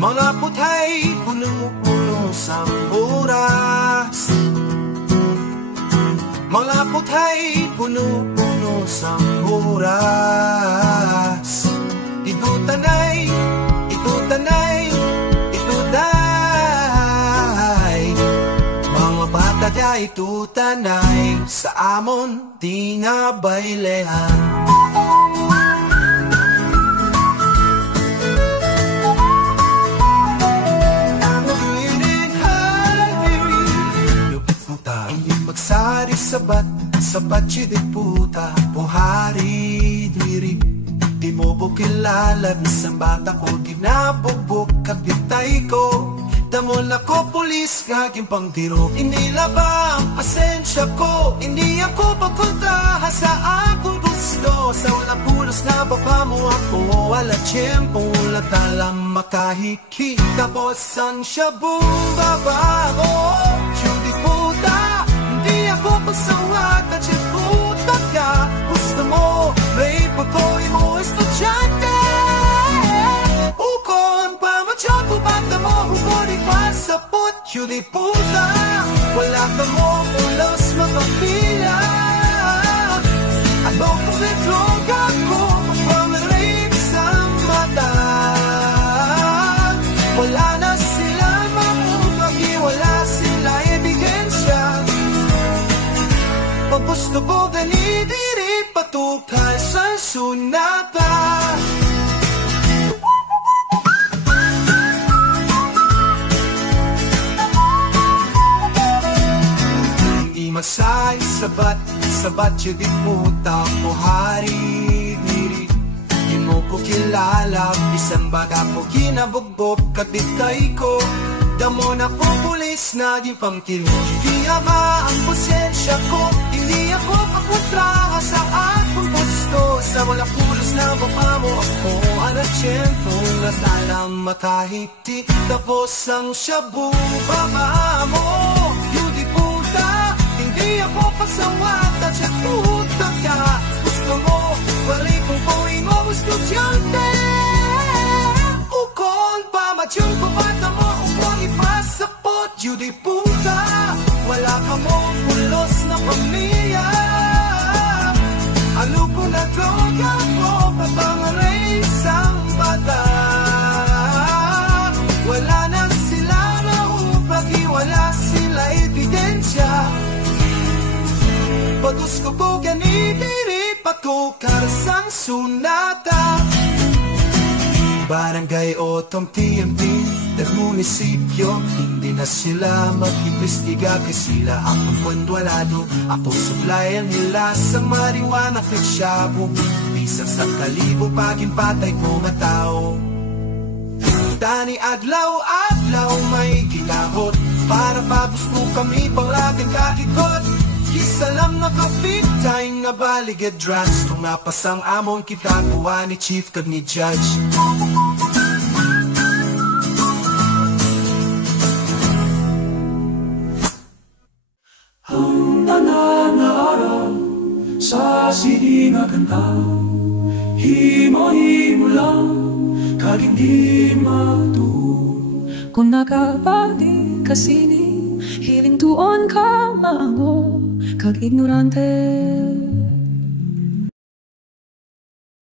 Mga putay puno-puno sa oras. Mga putay puno-puno sa oras. Ito tanay, ito tanay, ito day. Mga bata dya ito tanay, sa amon di na bailehan. Magsari sabat, sabat siya puta, puhari diri. Di mo po kilala, isang bata ko, ginabubok, kabitay ko. Damon ako pulis, kaging pangtiro. Inila ba ang pasensya ko? Hindi ako papunta sa akong gusto. Sa walang pulos na baka mo ako, wala tiyempo, wala talang makahikita ko. San siya bumaba mo? Judy puta, hindi ako pasawat at siya puta ka. Gusto mo, may pagkoy mo, estudyante. Ukon pa matyan po bata mo, hukon ipasapot. Judy puta, wala ka mo ulos mapapila. At bukong may droga ko, pang-rape sa mata. Wala na sila mamupagi, wala sila ebidensya. Pag gusto ko ganidiri, patukal sa sunata. Masay sabat, sabat siya di puta po hari diri. Di mo po kilala, isang baga po kinabugbog katitay ko. Damo na po pulis na di pamtil. Di ama ang posensya ko, hindi ako papunta sa akong gusto. Sa wala pulos na baka mo ako, alat siyento na talang makahiti. Tapos ang shabu baba mo, yudi puta. Hindi ako pasawat at siya puta ka. Gusto mo, balik kong poing mo estudyante. Ukon pa, matyong pabata mo, ukon ipasapot. Judy puta, wala ka mo pulos na pamilya. Ano ko na droga mo, papangaray sang bata. Wala na sila maupagi, wala sila ebidensya. Bagus ko po ganibiri, patukar sang sunata. Barangay o TMT del munisipyo, hindi na sila mag-imbestiga kasi sila ang pagwandwalado. Ako supplyan nila sa marijuana at shabu. Bisang sa kalibo paging patay ko matao. Tani adlaw-adlaw may kinahot, para pabus mo kami palaging kakikot. Kisalam na kapitay nga baligid drugs, tung napasang amon kita kuha ni chief kag ni judge. Ang nananaaraw sa sining nga kanta, himo-himo lang kag hindi matuon. Kung nakabati kasini, hiling tuon ka maamo kag ignorante.